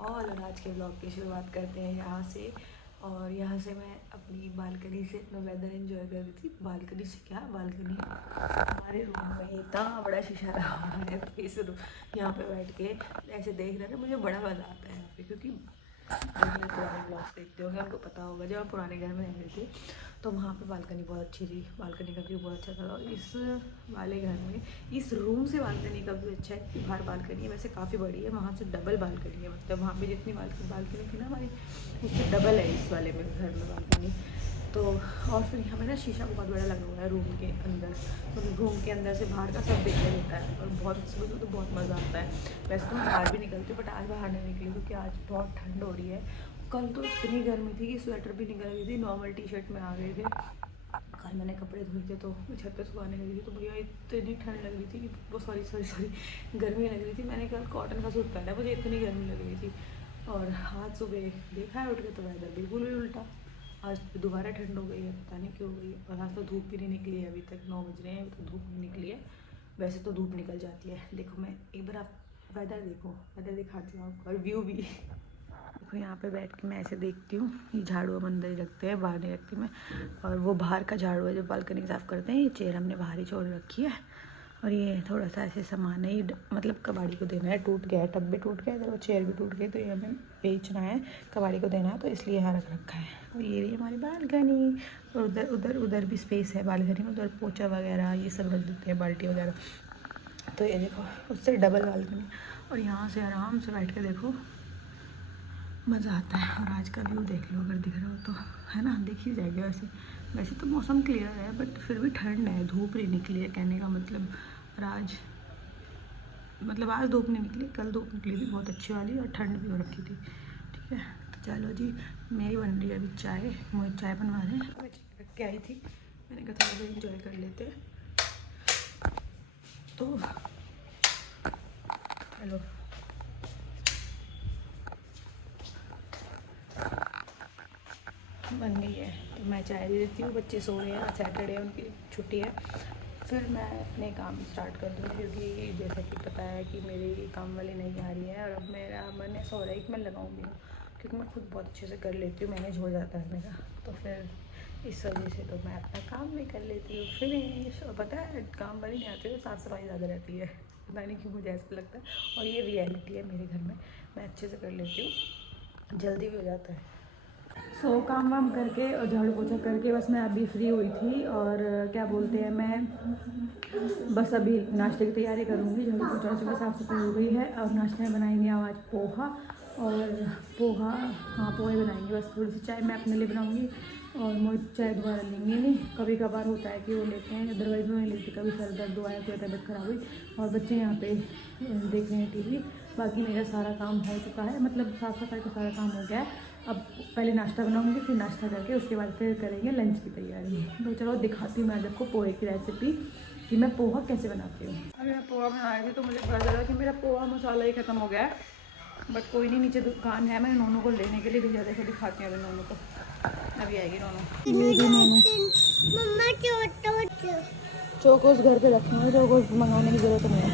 All और आज के ब्लॉग की शुरुआत करते हैं यहाँ से। और यहाँ से मैं अपनी बालकनी से अपना वेदर एंजॉय कर रही थी। बालकनी से क्या, बालकनी हमारे रूम में इतना बड़ा शीशा लगा हुआ है, तो इस यहाँ पे बैठ के ऐसे देख रहे थे। मुझे बड़ा मज़ा आता है यहाँ पे, क्योंकि जो मेरे पुराने ब्लॉग्स देखते होंगे उनको पता होगा, जब मैं पुराने घर में रहती थी तो वहाँ पे बालकनी बहुत अच्छी थी, बालकनी का व्यू बहुत अच्छा था। और इस वाले घर में इस रूम से बालकनी का व्यू अच्छा है, बाहर बालकनी है, वैसे काफ़ी बड़ी है, वहाँ से डबल बालकनी है, मतलब वहाँ पे जितनी बालकनी थी ना हमारी, उससे डबल है इस वाले में घर में बालकनी। तो और फिर यहाँ पे ना शीशा बहुत बड़ा लगा हुआ है रूम के अंदर, तो रूम के अंदर से बाहर का सब दिखने देता है और बहुत सुबह तो बहुत मज़ा आता है। वैसे तो मैं बाहर भी निकलती हूँ, बट आज बाहर नहीं निकली क्योंकि आज बहुत ठंड हो रही है। कल तो इतनी गर्मी थी कि स्वेटर भी निकल गई थी, नॉर्मल टी शर्ट में आ गए थे। कल मैंने कपड़े धोए थे तो छत पे सुखाने लगी थी, तो भैया इतनी ठंड लग रही थी कि वो सॉरी गर्मी लग रही थी। मैंने कल कॉटन का सूट पहना, मुझे इतनी गर्मी लग रही थी। और आज सुबह देखा है उठ के तो वेदर बिल्कुल भी उल्टा, आज दोबारा ठंड हो गई है, पता नहीं क्यों हो गई है। और आज तो धूप भी नहीं निकली है, अभी तक 9 बज रहे हैं, अभी तो धूप नहीं निकली है। वैसे तो धूप निकल जाती है। देखो मैं एक बार आप वेदर देखो, वेदर दिखाती हूँ आपको और व्यू भी। देखो यहाँ पे बैठ के मैं ऐसे देखती हूँ, ये झाड़ू हम अंदर ही रखते हैं, बाहर नहीं रखती मैं। और वो बाहर का झाड़ू है जो बालकनी साफ़ करते हैं, ये चेयर हमने बाहर ही छोड़ रखी है। और ये थोड़ा सा ऐसे सामान है, ये मतलब कबाड़ी को देना है, टूट गया है, टब भी टूट गया है, वो चेयर भी टूट गई, तो ये हमें बेचना है, कबाड़ी को देना है, तो इसलिए यहाँ रख रखा है। और ये रही हमारी बालकनी। और उधर उधर उधर भी स्पेस है बालकनी में, उधर पोछा वगैरह ये सब रख देते हैं, बाल्टी वगैरह। तो ये देखो उससे डबल बालकनी। और यहाँ से आराम से बैठ के देखो, मज़ा आता है। और आज का व्यू देख लो, अगर दिख रहा हो तो, है ना, दिख ही जाएगा। वैसे वैसे तो मौसम क्लियर है, बट फिर भी ठंड है, धूप नहीं निकली है कहने का मतलब। और आज धूप नहीं निकली, कल धूप निकली थी बहुत अच्छी वाली, और ठंड भी हो रखी थी। ठीक है, तो चलो जी, मेरी बन रही है अभी चाय, मुझे चाय बनवा रहे हैं। मैं चाय रख के आई थी, मैंने कहा थोड़ा सा इंजॉय कर लेते हैं, तो चलो। बन गई है तो मैं चाय दे देती हूँ। बच्चे सो रहे हैं, सैटरडे उनकी छुट्टी है, फिर मैं अपने काम स्टार्ट कर दूँ, क्योंकि जैसा कि पता है कि मेरी काम वाली नहीं आ रही है। और अब मेरा मन ऐसा हो रहा है कि मैं लगाऊंगी ना, क्योंकि मैं खुद बहुत अच्छे से कर लेती हूँ, मैनेज हो जाता है मेरा, तो फिर इस वजह से तो मैं अपना काम भी कर लेती हूँ। फिर पता है काम वाली नहीं आती तो साफ़ सफाई ज़्यादा रहती है, पता नहीं क्यों मुझे ऐसा लगता है। और ये रियलिटी है मेरे घर में, मैं अच्छे से कर लेती हूँ, जल्दी भी हो जाता है। काम वाम करके और झाड़ू पोछा करके बस मैं अभी फ्री हुई थी। और क्या बोलते हैं, मैं बस अभी नाश्ते की तैयारी करूँगी। झाड़ू पोछा सुबह साफ़ सफाई हो गई है। और नाश्ते में बनाएंगे आज पोहा, और पोहा, हाँ पोहे बनाएंगे। बस थोड़ी सी चाय मैं अपने लिए बनाऊँगी, और मोहित चाय दोबारा लेंगे नहीं, कभी कभार होता है कि वो लेते हैं, अदरवाइज़ वो नहीं लेते। कभी सर दर्द हुआ या कोई तबीयत खराब हुई, और बच्चे यहाँ पे देख रहे हैं टीवी। बाकी मेरा सारा काम हो चुका है, मतलब साफ़ सफाई का सारा काम हो गया है। अब पहले नाश्ता बनाऊंगी, फिर नाश्ता करके उसके बाद फिर करेंगे लंच की तैयारी। तो चलो दिखाती हूँ मैं आपको पोहे की रेसिपी, कि मैं पोहा कैसे बनाती हूँ। अभी मैं पोहा बना रही थी तो मुझे पता चला कि मेरा पोहा मसाला ही ख़त्म हो गया है, बट कोई नहीं, नीचे दुकान है, मैं नोनू को लेने के लिए भेजा। देखो दिखाती हूँ अभी नोनू को, अभी आएगी नोनू। चोकोस घर पे रखे हुए, चोकोस मंगाने की ज़रूरत नहीं है,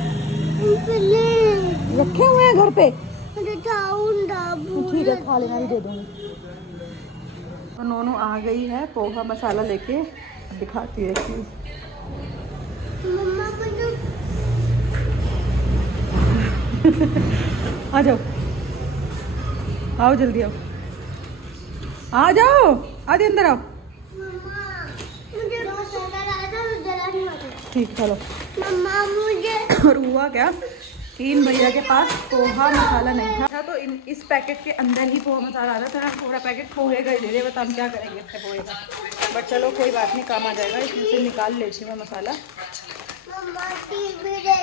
रखे हुए हैं घर पे, ठीक है खा लेना, ही दे दूँगी। तो नोनू आ गई है पोहा मसाला लेके, दिखाती है कि आ जाओ, आओ जल्दी आओ, आ जाओ, आदि अंदर आओ। ठीक चलो। और हुआ क्या, 3 भैया के पास पोहा मसाला नहीं था, तो इस पैकेट के अंदर ही पोहा मसाला आ रहा था। पूरा पैकेट पोहे का ही दे रहे, बता हम क्या करेंगे इससे पोहे का, बट चलो कोई बात नहीं, काम आ जाएगा। इसमें से निकाल लेती हूँ मैं मसाला,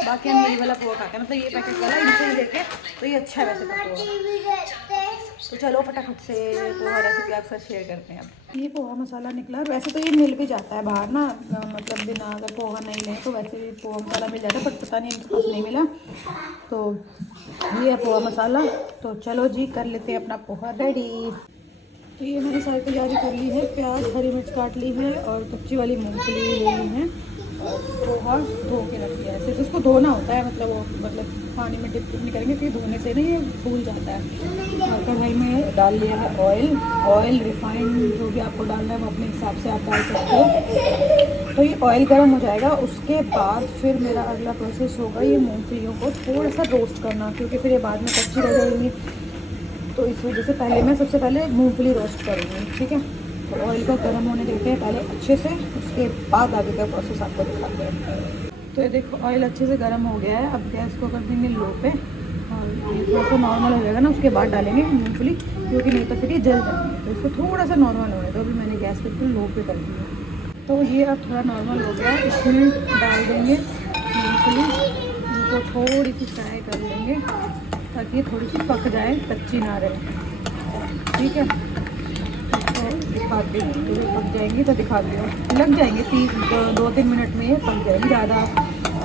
बाकी हम यही वाला पोहा खाते हैं, मतलब ये पैकेट वाला इनसे ही लेके, तो ये अच्छा है वैसे तो पोहा। तो चलो फटाफट से पोहा रेसिपी आपके साथ शेयर करते हैं। अब ये पोहा मसाला निकला, वैसे तो ये मिल भी जाता है बाहर ना, मतलब बिना अगर पोहा नहीं लें तो वैसे भी पोहा मसाला मिल जाता है, बट पता नहीं इनके पास नहीं मिला, तो ये है पोहा मसाला। तो चलो जी कर लेते हैं अपना पोहा रेडी। तो ये मैंने सारी तैयारी कर ली है, प्याज हरी मिर्च काट ली है, और कच्ची वाली मूँगफली ले ली है, पोहा धो के रख दिया है, सिर्फ उसको धोना होता है, मतलब पानी में डिप नहीं करेंगे क्योंकि धोने से ना ये फूल जाता है। और कढ़ाई में डाल लिया है ऑयल रिफाइंड जो भी आपको डालना है वो अपने हिसाब से आप डाल सकते हो। तो ये ऑयल गर्म हो जाएगा, उसके बाद फिर मेरा अगला प्रोसेस होगा ये मूंगफलियों को थोड़ा सा रोस्ट करना, क्योंकि फिर ये बाद में कच्ची रह जाएंगी। तो इस वजह से पहले मैं सबसे पहले मूंगफली रोस्ट करूँगी, ठीक है। तो ऑयल को गर्म होने देते हैं पहले अच्छे से, उसके बाद आगे का प्रोसेस आपको दिखाते हैं। तो ये देखो ऑयल अच्छे से गर्म हो गया है, अब गैस को कर देंगे लो पे, और ये थोड़ा सा नॉर्मल हो जाएगा ना उसके बाद डालेंगे मूंगफली, क्योंकि नहीं तो फिर ये जल जाएंगे। तो इसको थोड़ा सा नॉर्मल होने दो, अभी मैंने गैस बिल्कुल लो पे कर दिया। तो ये अब थोड़ा नॉर्मल हो गया है, इसमें डाल देंगे मूंगफली, इनको थोड़ी सी फ्राई कर लेंगे ताकि थोड़ी सी पक जाए, कच्ची ना रहे, ठीक है। तो दिखाती हूँ, तो जब पक जाएंगी तो दिखाती हूँ, लग जाएंगे 2-3 मिनट में ये पक जाएंगी, ज़्यादा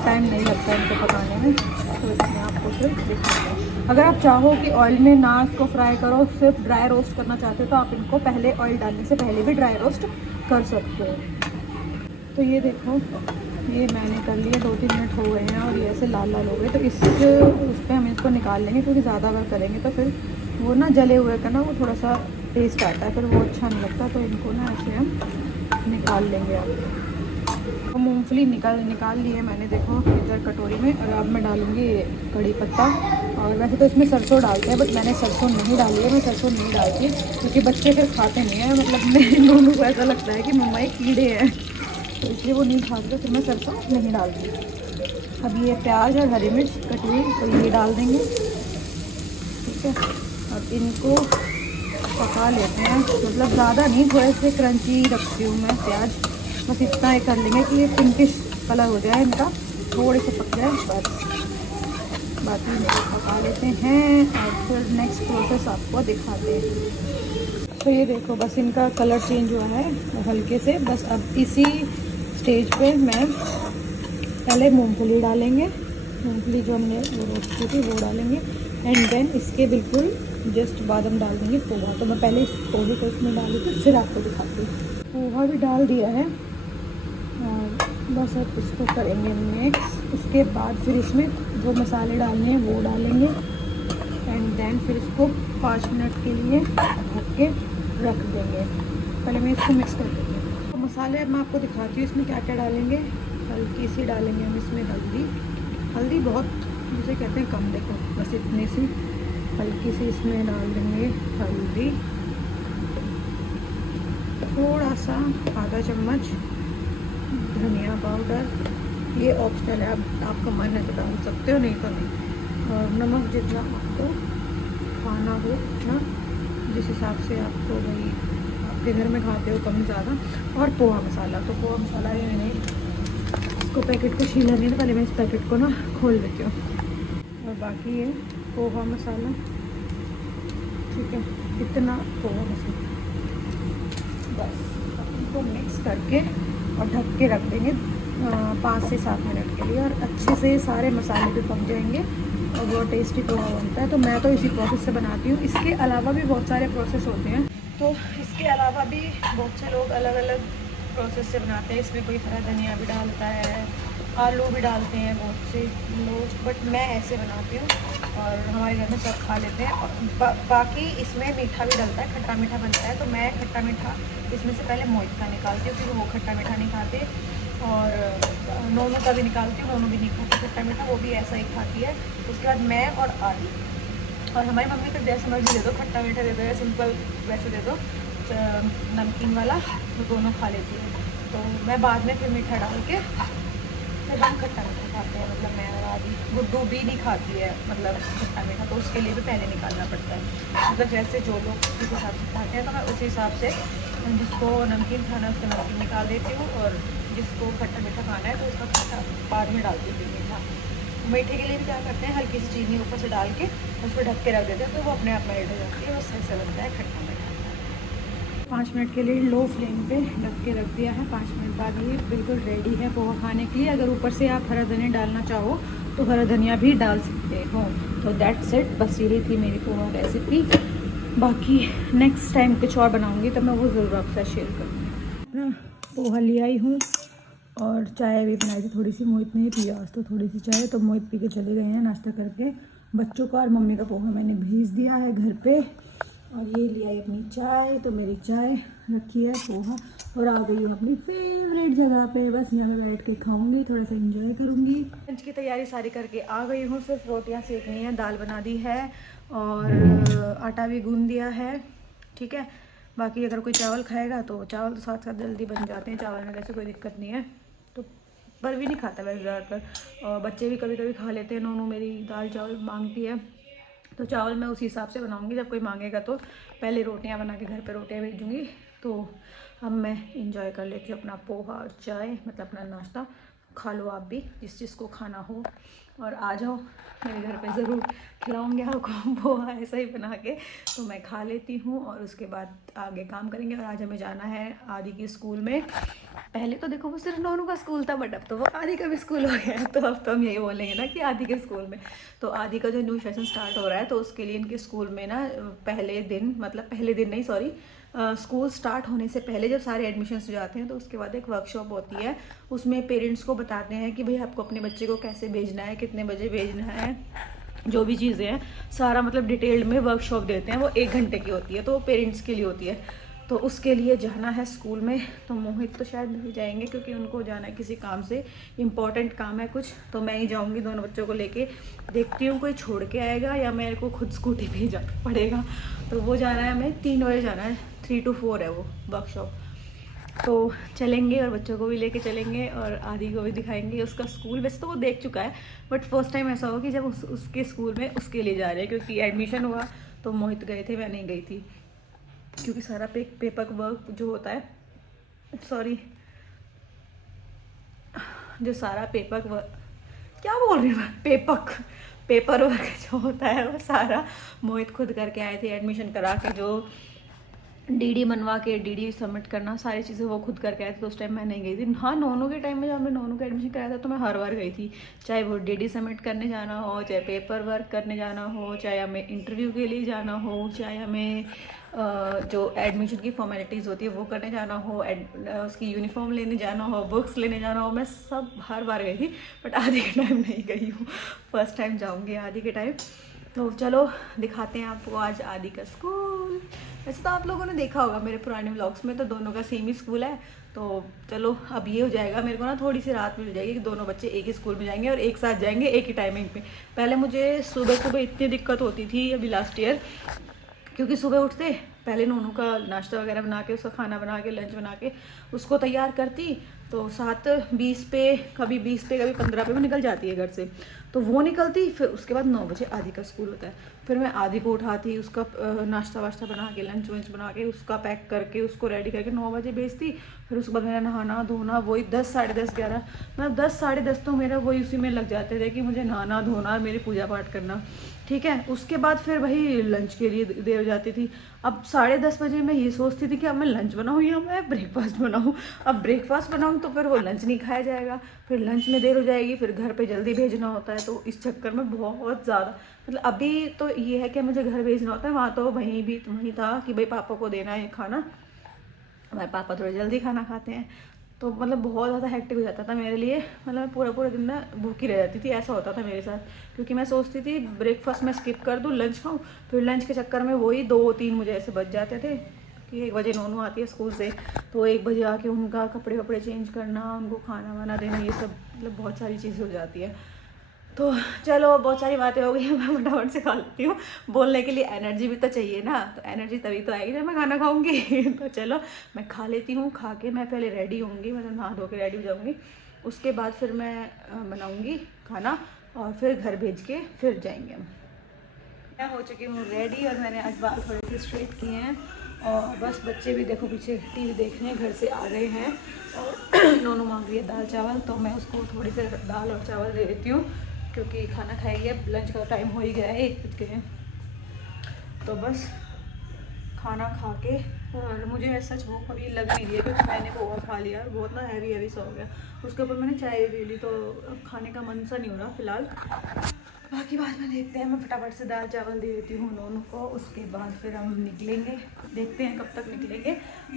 टाइम नहीं लगता है इनको पकाने में। तो इसमें आपको फिर दिखाती हूँ। अगर आप चाहो कि ऑयल में ना इसको फ्राई करो, सिर्फ ड्राई रोस्ट करना चाहते हो तो आप इनको पहले ऑयल डालने से पहले भी ड्राई रोस्ट कर सकते हो। तो ये देखो ये मैंने कर लिया, 2-3 मिनट हो गए हैं और ये ऐसे लाल लाल हो गए। तो उस पर हम इसको निकाल लेंगे, क्योंकि ज़्यादा अगर करेंगे तो फिर वो ना जले हुए का ना वो थोड़ा सा टेस्ट आता है, फिर वो अच्छा नहीं लगता। तो इनको ना ऐसे हम निकाल लेंगे। अब मूँगफली निकाल ली है मैंने, देखो इधर कटोरी में। और अब मैं डालूँगी कड़ी पत्ता, और वैसे तो इसमें सरसों डालते हैं, बट मैंने सरसों नहीं डाली है। मैं सरसों नहीं डालती क्योंकि बच्चे फिर खाते नहीं हैं, मतलब मेरे दोनों को ऐसा लगता है कि मम्मा ये कीड़े हैं, तो इसलिए वो नहीं खाते, तो मैं सरसों नहीं डालती। अब ये प्याज और हरी मिर्च कटी हुई तो ये डाल देंगे, ठीक है। अब इनको पका लेते हैं, मतलब ज़्यादा नहीं, थोड़े से क्रंची रखती हूँ मैं प्याज, बस इतना ही कर लेंगे कि ये पिंकिश कलर हो जाए इनका, थोड़े से पक जाए बस। बाकी पका लेते हैं और फिर नेक्स्ट प्रोसेस आपको दिखाते हैं। तो ये देखो बस इनका कलर चेंज हुआ है हल्के से, बस अब इसी स्टेज पे मैं पहले मूंगफली डालेंगे, मूंगफली जो हमने वो रोस्ट की थी वो डालेंगे, एंड देन इसके बिल्कुल जस्ट बाद हम डाल देंगे पोहा। तो मैं पहले इस पोहे को इसमें डाली थी, फिर आपको दिखाती हूँ। पोहा भी डाल दिया है और बस अब इसको करेंगे मिक्स। उसके बाद फिर इसमें जो मसाले डालने हैं वो डालेंगे, एंड देन फिर इसको 5 मिनट के लिए ढक के रख देंगे। पहले मैं इसको मिक्स कर देंगे। तो मसाले अब मैं आपको दिखाती हूँ इसमें क्या क्या डालेंगे। हल्की सी डालेंगे हम इसमें हल्दी बहुत जिसे कहते हैं कम, देखो बस इतनी सी हल्की सी इसमें डाल देंगे हल्दी, थोड़ा सा आधा चम्मच धनिया पाउडर, ये ऑप्शनल है, आपका मन है तो डाल सकते हो, नहीं तो नहीं। और नमक जितना आपको खाना हो उतना, जिस हिसाब से आपको भाई आपके घर में खाते हो कम ज़्यादा। और पोहा मसाला, तो पोहा मसाला ये मैंने इसको पैकेट को छीला नहीं था, पहले मैं इस पैकेट को ना खोल देती हूँ। और बाकी ये पोहा मसाला, ठीक है, इतना पोहा मसाला बस। इनको मिक्स करके और ढक के रख देंगे 5 से 7 मिनट के लिए, और अच्छे से सारे मसाले भी पक जाएंगे और बहुत टेस्टी पोहा बनता है। तो मैं तो इसी प्रोसेस से बनाती हूँ। इसके अलावा भी बहुत सारे प्रोसेस होते हैं, तो इसके अलावा भी बहुत से लोग अलग अलग प्रोसेस से बनाते हैं। इसमें कोई हरा धनिया भी डालता है, आलू भी डालते हैं बहुत से लोग, बट मैं ऐसे बनाती हूँ और हमारे घर में सब खा लेते हैं। और बाकी इसमें मीठा भी डलता है, खट्टा मीठा बनता है, तो मैं खट्टा मीठा इसमें से पहले मोहित का निकालती हूँ क्योंकि वो खट्टा मीठा नहीं खाते, और नोनू का भी निकालती हूँ, नोनू भी नहीं खाती खट्टा मीठा, वो भी ऐसा ही खाती है। उसके बाद मैं और आदि, और हमारी मम्मी तो जैसे मर्जी दे दो, खट्टा मीठा दे दो या सिंपल वैसे दे दो, नमकीन वाला, वो दोनों खा लेती है। तो मैं बाद में फिर मीठा डाल के फिर हम खट्टा मीठा खाते हैं, मतलब मैं और आदि। गुड्डू भी नहीं खाती है मतलब खट्टा मीठा, तो उसके लिए भी पहले निकालना पड़ता है। मतलब जैसे जो लोग जिस हिसाब से खाते हैं तो मैं उसी हिसाब से, जिसको नमकीन खाना है उसका नमकीन निकाल देती हूँ, और जिसको खट्टा मीठा खाना है तो उसका खट्टा बाद में डाल देती हूँ मीठा। मीठे के लिए भी क्या करते हैं, हल्की सी चीनी ऊपर से डाल के उस पर ढक के रख देते हैं, तो वो अपने आप मेल्ट हो जाती है, बस ऐसा लगता है खट्टा मीठा। 5 मिनट के लिए लो फ्लेम पे ढक के रख दिया है। 5 मिनट बाद ये बिल्कुल रेडी है पोहा खाने के लिए। अगर ऊपर से आप हरा धनिया डालना चाहो तो हरा धनिया भी डाल सकते हो। तो दैट्स इट, बस यही थी मेरी पोहा रेसिपी। बाकी नेक्स्ट टाइम कुछ और बनाऊंगी तो मैं वो ज़रूर आपसे शेयर करूँगी। पोहा ले आई हूँ और चाय भी बनाई थी थोड़ी सी, मोहित ने पिया आज तो थोड़ी सी चाय, तो मोहित पी के चले गए हैं नाश्ता करके। बच्चों का और मम्मी का पोहा मैंने भेज दिया है घर पे, और ये लिया है अपनी चाय, तो मेरी चाय रखी है, पोहा, और आ गई हूँ अपनी फेवरेट जगह पे। बस यहाँ बैठ के खाऊंगी, थोड़ा सा एंजॉय करूँगी। लंच की तैयारी सारी करके आ गई हूँ, सिर्फ रोटियाँ सेकनी है, दाल बना दी है और आटा भी गूंद दिया है, ठीक है। बाकी अगर कोई चावल खाएगा तो चावल तो साथ साथ जल्दी बन जाते हैं, चावल में वैसे कोई दिक्कत नहीं है, तो पर भी नहीं खाता वैसे ज़्यादातर, और बच्चे भी कभी कभी खा लेते हैं। नोनू मेरी दाल चावल मांगती है, तो चावल मैं उसी हिसाब से बनाऊंगी, जब कोई मांगेगा तो पहले रोटियां बना के घर पे रोटियां भेजूँगी। तो अब मैं इंजॉय कर लेती हूँ अपना पोहा और चाय, मतलब अपना नाश्ता। खा लो आप भी, जिस चीज़ को खाना हो, और आ जाओ मेरे घर पे, ज़रूर खिलाऊंगी आपको पोहा ऐसा ही बना के। तो मैं खा लेती हूँ और उसके बाद आगे काम करेंगे। और आज हमें जाना है आदि के स्कूल में। पहले तो देखो वो सिर्फ नोनू का स्कूल था, बट अब तो वो आदि का भी स्कूल हो गया है, तो अब तो हम यही बोलेंगे ना कि आदि के स्कूल में। तो आदि का जो न्यू सेशन स्टार्ट हो रहा है, तो उसके लिए इनके स्कूल में ना पहले दिन, मतलब पहले दिन नहीं सॉरी, स्कूल स्टार्ट होने से पहले जब सारे एडमिशन्स हो जाते हैं, तो उसके बाद एक वर्कशॉप होती है। उसमें पेरेंट्स को बताते हैं कि भाई आपको अपने बच्चे को कैसे भेजना है, कितने बजे भेजना है, जो भी चीज़ें हैं सारा मतलब डिटेल्ड में वर्कशॉप देते हैं। वो 1 घंटे की होती है, तो वो पेरेंट्स के लिए होती है। तो उसके लिए जाना है स्कूल में। तो मोहित तो शायद नहीं जाएंगे, क्योंकि उनको जाना है किसी काम से, इम्पॉर्टेंट काम है कुछ, तो मैं ही जाऊंगी दोनों बच्चों को लेके। देखती हूँ कोई छोड़ के आएगा या मेरे को खुद स्कूटी पे जाना पड़ेगा। तो वो जाना है, हमें 3 बजे जाना है, 3 to 4 है वो वर्कशॉप। तो चलेंगे और बच्चों को भी लेके चलेंगे और आदि को भी दिखाएंगे उसका स्कूल। वैसे तो वो देख चुका है, बट फर्स्ट टाइम ऐसा हो कि जब उसके स्कूल में उसके लिए जा रहे हैं, क्योंकि एडमिशन हुआ तो मोहित गए थे, मैं नहीं गई थी, क्योंकि सारा पेपर वर्क जो होता है, सॉरी, जो सारा पेपर वर्क, क्या बोल रही हूँ, पेपर वर्क जो होता है वो सारा मोहित खुद करके आए थे। एडमिशन करा के जो डीडी बनवा के डीडी सबमिट करना, सारी चीज़ें वो खुद करके आए थे। तो उस टाइम मैं नहीं गई थी। हाँ, नोनू के टाइम में जब हमने नोनू का एडमिशन कराया था तो मैं हर बार गई थी, चाहे वो डीडी सबमिट करने जाना हो, चाहे पेपर वर्क करने जाना हो, चाहे हमें इंटरव्यू के लिए जाना हो, चाहे हमें जो एडमिशन की फॉर्मेलिटीज़ होती है वो करने जाना हो, उसकी यूनिफॉर्म लेने जाना हो, बुक्स लेने जाना हो, मैं सब हर बार गई थी। बट आदि के टाइम नहीं गई हूँ, फर्स्ट टाइम जाऊँगी आदि के टाइम। तो चलो दिखाते हैं आपको आज आदि का स्कूल। वैसे तो आप लोगों ने देखा होगा मेरे पुराने व्लॉग्स में, तो दोनों का सेम ही स्कूल है। तो चलो अब ये हो जाएगा, मेरे को ना थोड़ी सी रात मिल जाएगी कि दोनों बच्चे एक ही स्कूल में जाएंगे और एक साथ जाएंगे एक ही टाइमिंग पे। पहले मुझे सुबह सुबह इतनी दिक्कत होती थी अभी लास्ट ईयर, क्योंकि सुबह उठते पहले नोनू का नाश्ता वगैरह बना के, उसका खाना बना के, लंच बना के उसको तैयार करती, तो 7:20 पे, कभी 20 पे, कभी 15 पे वो निकल जाती है घर से। तो वो निकलती, फिर उसके बाद 9 बजे आदि का स्कूल होता है। फिर मैं आदि को उठाती, उसका नाश्ता वाश्ता बना के, लंच वंच बना के, उसका पैक करके, उसको रेडी करके 9 बजे भेजती। फिर उसके बाद मेरा नहाना धोना, वही 10, साढ़े 10, 11, मतलब 10, साढ़े 10 तो मेरा वही उसी में लग जाते थे कि मुझे नहाना धोना, मेरी पूजा पाठ करना, ठीक है। उसके बाद फिर वही लंच के लिए देर हो जाती थी। अब 10:30 बजे मैं ये सोचती थी कि अब मैं लंच बनाऊँ या मैं ब्रेकफास्ट बनाऊँ। अब ब्रेकफास्ट बनाऊँ तो फिर वो लंच नहीं खाया जाएगा, फिर लंच में देर हो जाएगी, फिर घर पे जल्दी भेजना होता है। तो इस चक्कर में बहुत ज़्यादा, मतलब अभी तो ये है कि मुझे घर भेजना होता है, वहाँ तो वहीं था कि भाई पापा को देना है खाना, हमारे पापा थोड़ा जल्दी खाना खाते हैं। तो मतलब बहुत ज़्यादा हेक्टिक हो जाता था मेरे लिए, मतलब पूरा दिन ना भूखी रह जाती थी, ऐसा होता था मेरे साथ। क्योंकि मैं सोचती थी ब्रेकफास्ट में स्किप कर दूँ, लंच खाऊँ, फिर लंच के चक्कर में वही 2-3 मुझे ऐसे बच जाते थे कि 1 बजे नोनू आती है स्कूल से, तो 1 बजे आके उनका कपड़े वपड़े चेंज करना, उनको खाना वाना देना, ये सब मतलब बहुत सारी चीज़ें हो जाती है। तो चलो बहुत सारी बातें हो गई, मैं फटाफट से खा लेती हूँ। बोलने के लिए एनर्जी भी तो चाहिए ना, तो एनर्जी तभी तो आएगी जब मैं खाना खाऊंगी। तो चलो मैं खा लेती हूँ। खा के मैं पहले रेडी होंगी, मतलब नहा धो के रेडी हो जाऊँगी, उसके बाद फिर मैं बनाऊँगी खाना और फिर घर भेज के फिर जाएंगे हम। मैं हो चुकी हूँ रेडी और मैंने आज बाल थोड़े से स्ट्रेट किए हैं, और बस बच्चे भी देखो पीछे टीवी देख रहे हैं, घर से आ गए हैं। और नोनू मांग रही है दाल चावल, तो मैं उसको थोड़ी सी दाल और चावल दे देती हूँ, क्योंकि खाना खाएगी। अब लंच का टाइम हो ही गया है, 1 बज गए हैं। तो बस खाना खा के, और मुझे ऐसा भूख अभी लग नहीं रही है क्योंकि मैंने पोहा खा लिया, बहुत ना हैवी सा हो गया। उसके ऊपर मैंने चाय भी पी ली, तो अब खाने का मन सा नहीं हो रहा फ़िलहाल। बाकी बाद में देखते हैं, मैं फटाफट से दाल चावल दे देती हूँ दोनों को, उसके बाद फिर हम निकलेंगे, देखते हैं कब तक निकलेंगे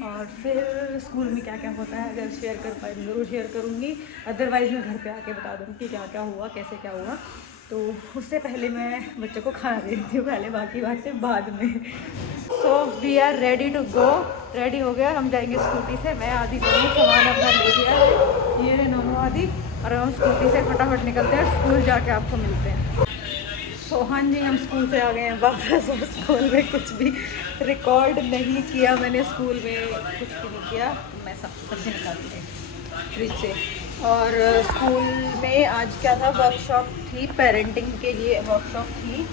और फिर स्कूल में क्या क्या होता है, अगर शेयर कर पाई ज़रूर शेयर करूँगी, अदरवाइज़ मैं घर पे आके बता दूँगी कि क्या क्या हुआ, कैसे क्या हुआ। तो उससे पहले मैं बच्चों को खाना दे देती हूँ पहले, बाकी बातें बाद में। So we are ready to go, ready हो गया, हम जाएंगे स्कूटी से। मैं आदि दोनों सामान अपना ले लिया है, ये है नोनो आदि, और हम स्कूटी से फटाफट निकलते हैं, स्कूल जाके आपको मिलते हैं। सो हाँ जी, हम स्कूल से आ गए हैं वापस, और स्कूल में कुछ भी रिकॉर्ड नहीं किया मैंने, स्कूल में कुछ भी नहीं किया, मैं सब्जी निकालती थी फ्रिज से। और स्कूल में आज क्या था, वर्कशॉप थी, पेरेंटिंग के लिए वर्कशॉप थी।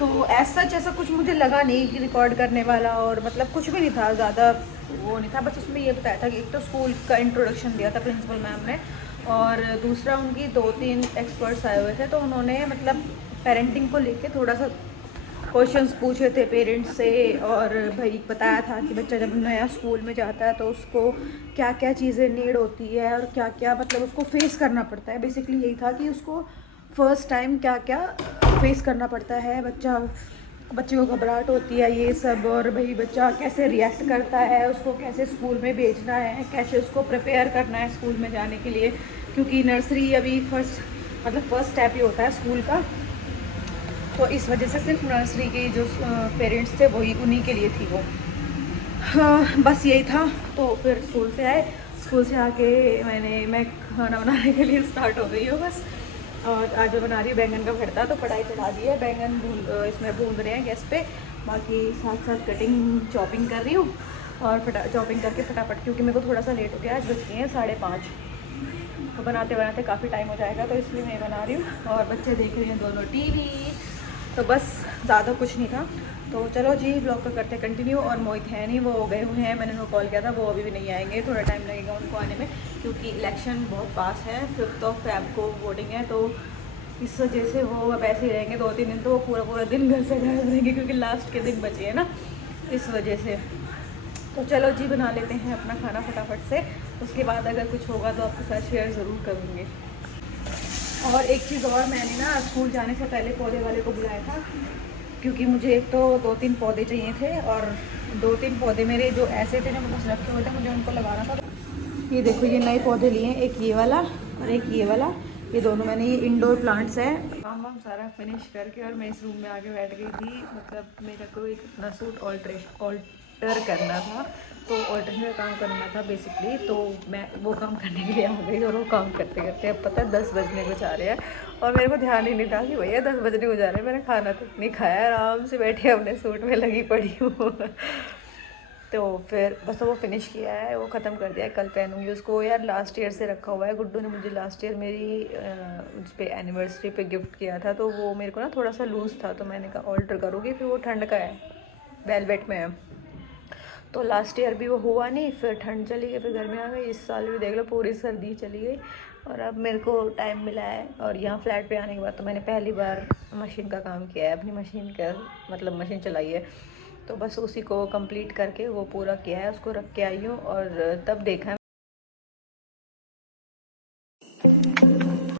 तो ऐसा कुछ मुझे लगा नहीं कि रिकॉर्ड करने वाला, और मतलब कुछ भी नहीं था ज़्यादा, वो नहीं था। बस उसमें ये बताया था कि एक तो स्कूल का इंट्रोडक्शन दिया था प्रिंसिपल मैम ने, और दूसरा उनकी 2-3 एक्सपर्ट्स आए हुए थे, तो उन्होंने मतलब पेरेंटिंग को लेके थोड़ा सा क्वेश्चंस पूछे थे पेरेंट्स से, और भाई बताया था कि बच्चा जब नया स्कूल में जाता है तो उसको क्या क्या चीज़ें नीड होती है, और क्या क्या मतलब उसको फेस करना पड़ता है। बेसिकली यही था कि उसको फर्स्ट टाइम क्या क्या फेस करना पड़ता है, बच्चे को घबराहट होती है ये सब, और भाई बच्चा कैसे रिएक्ट करता है, उसको कैसे स्कूल में भेजना है, कैसे उसको प्रिपेयर करना है स्कूल में जाने के लिए, क्योंकि नर्सरी अभी फर्स्ट स्टेप ही होता है स्कूल का। तो इस वजह से सिर्फ नर्सरी के जो पेरेंट्स थे वही उन्हीं के लिए थी वो। हाँ, बस यही था। तो फिर स्कूल से आए, स्कूल से आके मैं खाना बनाने के लिए स्टार्ट हो गई हूँ बस। और आज मैं बना रही हूँ बैंगन का भरता, तो कढ़ाई चढ़ा दी है, बैंगन इसमें भून रहे हैं गैस पे, बाकी साथ साथ कटिंग चॉपिंग कर रही हूँ, और चॉपिंग करके फटाफट, क्योंकि मेरे को थोड़ा सा लेट हो गया, आज बज गए हैं 5:30, तो बनाते बनाते काफ़ी टाइम हो जाएगा, तो इसलिए मैं बना रही हूँ। और बच्चे देख रहे हैं दोनों टीवी, तो बस ज़्यादा कुछ नहीं था। तो चलो जी, ब्लॉग को करते कंटिन्यू। और मोहित है नहीं, वो गए हुए हैं, मैंने उनको कॉल किया था, वो अभी भी नहीं आएंगे, थोड़ा टाइम लगेगा उनको आने में, क्योंकि इलेक्शन बहुत पास है, 5 फ़रवरी को वोटिंग है, तो इस वजह से वो अब ऐसे ही रहेंगे 2-3 दिन, तो वो पूरा दिन घर से गायब रहेंगे, क्योंकि लास्ट के दिन बचे हैं ना, इस वजह से। तो चलो जी, बना लेते हैं अपना खाना फटाफट से, उसके बाद अगर कुछ होगा तो आपके साथ शेयर ज़रूर करूँगी। और एक चीज़ और, मैंने ना स्कूल जाने से पहले पौधे वाले को बुलाया था, क्योंकि मुझे एक तो 2-3 पौधे चाहिए थे, और 2-3 पौधे मेरे जो ऐसे थे जो मेरे पास रखे हुए थे, मुझे उनको लगाना था। ये देखो, ये नए पौधे लिए हैं, एक ये वाला और एक ये वाला, ये दोनों मैंने, ये इंडोर प्लांट्स हैं। काम वाम सारा फिनिश करके और मैं इस रूम में आके बैठ गई थी, मतलब मेरे को एक अपना सूट ऑल्टर करना था, तो ऑल्ट्रेशन का काम करना था बेसिकली, तो मैं वो काम करने के लिए आ गई, और वो काम करते करते अब पता है 10 बजने को जा रहे हैं, और मेरे को ध्यान ही नहीं था कि भैया 10 बजने को जा रहे हैं। मैंने खाना तक नहीं खाया, आराम से बैठी अपने सूट में लगी पड़ी हूँ। तो फिर बस वो फिनिश किया है, वो ख़त्म कर दिया है, कल पहनूंगी उसको। यार लास्ट ईयर से रखा हुआ है, गुड्डू ने मुझे लास्ट ईयर मेरी उस पर एनिवर्सरी पे गिफ्ट किया था, तो वो मेरे को ना थोड़ा सा लूज़ था, तो मैंने कहा ऑल्टर करूँगी। फिर वो ठंड का है, वेलवेट में है, तो लास्ट ईयर भी वो हुआ नहीं, फिर ठंड चली गई, फिर गर्मी आ गई, इस साल भी देख लो पूरी सर्दी चली गई, और अब मेरे को टाइम मिला है। और यहाँ फ्लैट पे आने के बाद तो मैंने पहली बार मशीन का काम किया है, अपनी मशीन का मतलब मशीन चलाई है, तो बस उसी को कंप्लीट करके वो पूरा किया है, उसको रख के आई हूँ, और तब देखा